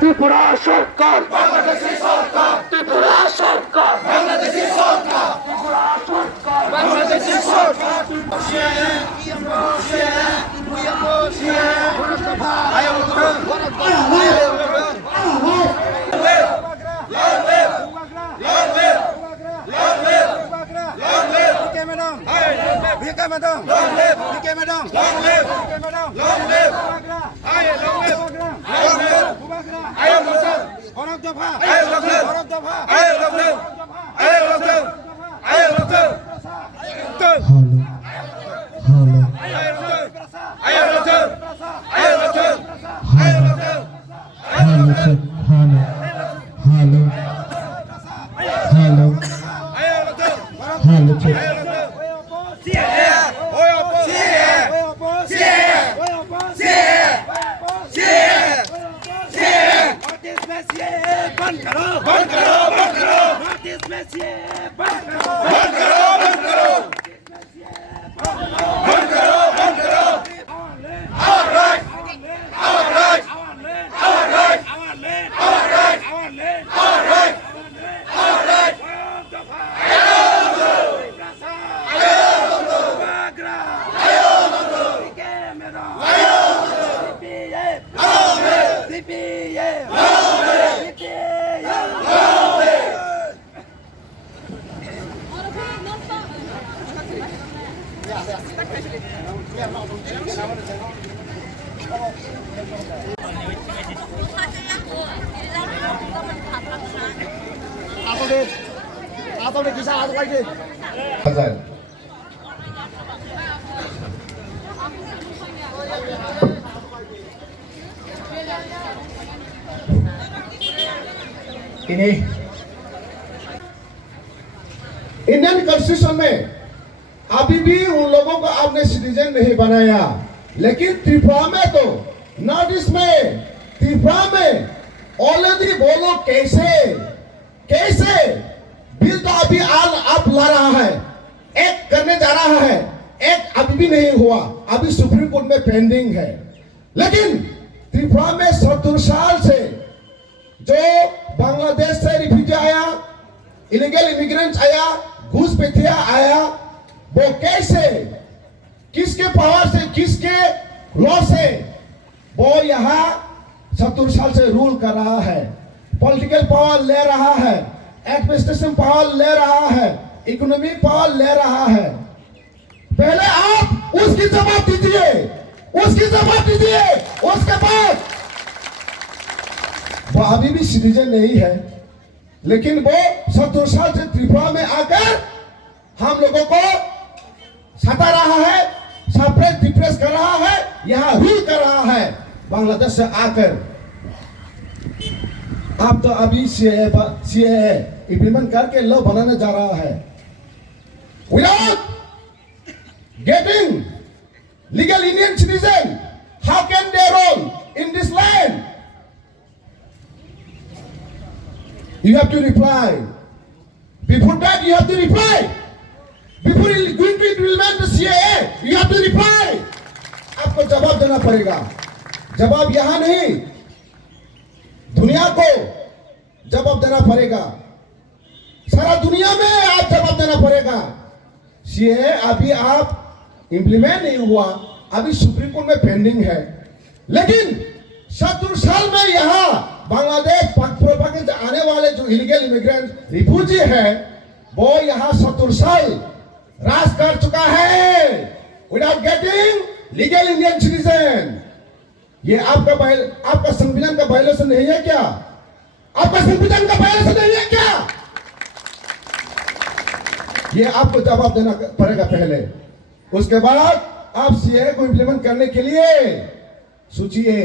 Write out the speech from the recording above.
ত্রিপুরা সরকার, বাংলাদেশী সরকার, ত্রিপুরা সরকার, বাংলাদেশী সরকার, ত্রিপুরা সরকার, বাংলাদেশী সরকার। बंद करो, बंद करो, बंद करो, बंद करो, बंद करो, बंद करो, बंद करो, बंद करो। Our right, our right, our right, our right, our right, our right, our right. Indian constitution में अभी भी उन लोगों को आपने सिटीजन नहीं बनाया, लेकिन त्रिपुरा में तो नॉर्थ ईस्ट में त्रिपुरा में ऑलरेडी बोलो कैसे कैसे बिल तो अभी आप ला रहा है, एक करने जा रहा है, एक अभी भी नहीं हुआ, अभी सुप्रीम कोर्ट में पेंडिंग है। लेकिन त्रिपुरा में 70 साल से जो बांग्लादेश से रिफ्यूजी आया, इलीगल इमिग्रेंट्स आया, घुसपैठिया आया, वो कैसे किसके पावर से किसके लॉ से वो यहाँ 70 साल से रूल कर रहा है, पॉलिटिकल पावर ले रहा है, एडमिनिस्ट्रेशन पावर ले रहा है, इकोनॉमिक पावर ले रहा है। पहले आप उसकी जवाब दीजिए, उसकी जवाब दीजिए, उसके बाद वो अभी भी सिटीजन नहीं है, लेकिन वो 70 साल से त्रिपुरा में आकर हम लोगों को सता रहा है, सप्रेस डिप्रेस कर रहा है, यहाँ रूल कर रहा है बांग्लादेश से आकर। आप तो अभी सीएए इम्प्लीमेंट करके लॉ बनाने जा रहा है। Without getting legal Indian citizen, how can they roll in this land? You have to reply. Before that, you have to reply. Before you going to implement the CAA, you have to reply. आपको जवाब देना पड़ेगा। जवाब यहाँ नहीं, दुनिया को जवाब देना पड़ेगा, सारा दुनिया में आप जवाब देना पड़ेगा। CAA अभी आप इम्प्लीमेंट नहीं हुआ, अभी सुप्रीम कोर्ट में पेंडिंग है, लेकिन 70 साल में यहाँ बांग्लादेश पाकिस्तान से आने वाले जो इलीगल इमिग्रेंट रिफ्यूजी है, वो यहाँ 70 साल राज कर चुका है without getting legal Indian citizen. ये आपका संविधान का वायलेशन नहीं है क्या? आपका संविधान का वायलेशन नहीं है क्या? ये आपको जवाब देना पड़ेगा पहले, उसके बाद आप सीए को इम्प्लीमेंट करने के लिए सोचिए।